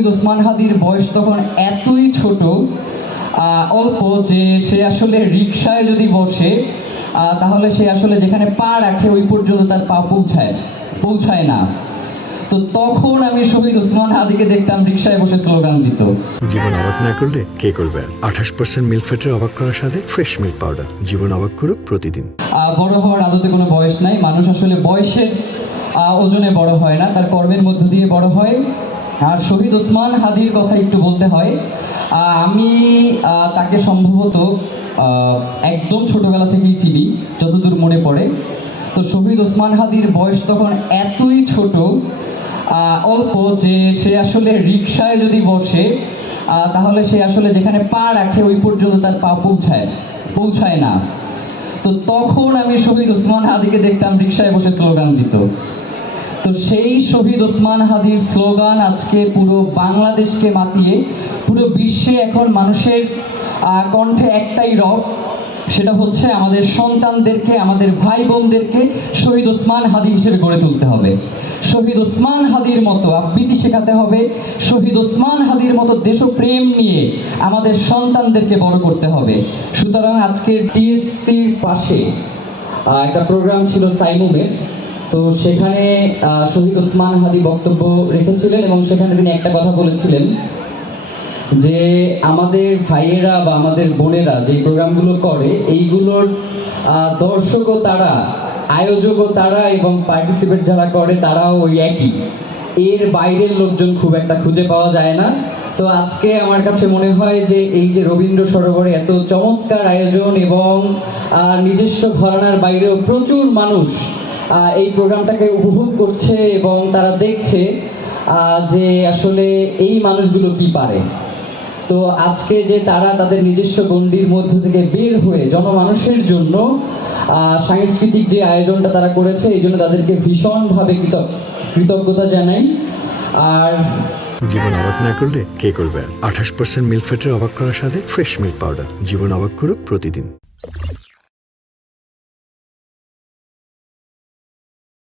শহীদ ওসমান হাদির বয়স তখন এতই ছোট, অল্প, যে সে আসলে রিকশায় যদি বসে তাহলে সে আসলে যেখানে পা রাখে ওই পর্যন্ত তার পা পৌঁছায় না। তো তখন আমি শহীদ ওসমান হাদিকে দেখতাম রিকশায় বসে স্লোগান দিত। জীবন অবাক না করলে কে করবে? 28% মিল্ক ফ্যাটের অবাক করার সাথে ফ্রেশ মিল্ক পাউডার। জীবন অবাক করুক প্রতিদিন। বড় হওয়ার আদতে কোনো বয়স নাই। মানুষ আসলে বয়সের ওজনে বড় হয় না, তার কর্মের মধ্য দিয়ে বড় হয়। আর শহীদ ওসমান হাদির কথা একটু বলতে হয়। আমি তাকে সম্ভবত একদম ছোটবেলা থেকেই চিনি, যতদূর মনে পড়ে। তো শহীদ ওসমান হাদির বয়স তখন এতই ছোট, অল্প, যে সে আসলে রিকশায় যদি বসে তাহলে সে আসলে যেখানে পা রাখে ওই পর্যন্ত তার পা পৌঁছায় না। তো তখন আমি শহীদ ওসমান হাদিকে দেখতাম রিকশায় বসে স্লোগান দিত। তো সেই শহীদ ওসমান হাদির স্লোগান আজকে পুরো বাংলাদেশকে মাতিয়ে পুরো বিশ্বে এখন মানুষের কণ্ঠে একটাই রব, সেটা হচ্ছে আমাদের সন্তানদেরকে, আমাদের ভাই বোনদেরকে শহীদ ওসমান হাদি হিসেবে গড়ে তুলতে হবে। শহীদ ওসমান হাদির মতো আবৃত্তি শেখাতে হবে। শহীদ ওসমান হাদির মতো দেশপ্রেম নিয়ে আমাদের সন্তানদেরকে বড় করতে হবে। সুতরাং আজকের টিএসসির পাশে একটা প্রোগ্রাম ছিল সাইমুমের। তো সেখানে শহীদ ওসমান হাদি বক্তব্য রেখেছিলেন এবং সেখানে তিনি একটা কথা বলেছিলেন যে আমাদের ভাইয়েরা বা আমাদের বোনেরা যে প্রোগ্রামগুলো করে এইগুলোর দর্শকও তারা, আয়োজকও তারা এবং পার্টিসিপেট যারা করে তারাও ওই একই। এর বাইরের লোকজন খুব একটা খুঁজে পাওয়া যায় না। তো আজকে আমার কাছে মনে হয় যে এই যে রবীন্দ্র সরোবরে এত চমৎকার আয়োজন এবং নিজস্ব ঘরানার বাইরেও প্রচুর মানুষ এই প্রোগ্রামটাকে উপভোগ করছে এবং তারা দেখছে যে আসলে এই মানুষগুলো কি পারে। তো আজকে যে তারা তাদের নিজস্ব গণ্ডির মধ্য থেকে বের হয়ে জনমানুষের জন্য সাংস্কৃতিক যে আয়োজনটা তারা করেছে, এই জন্য তাদেরকে ভীষণভাবে কৃতজ্ঞতা জানাই। আর জীবন অবাক না করলে কে করবে? 28% মিল্ক ফ্যাটের অবাক করার সাথে ফ্রেশ মিল্ক পাউডার। জীবন অবাক করুক প্রতিদিন।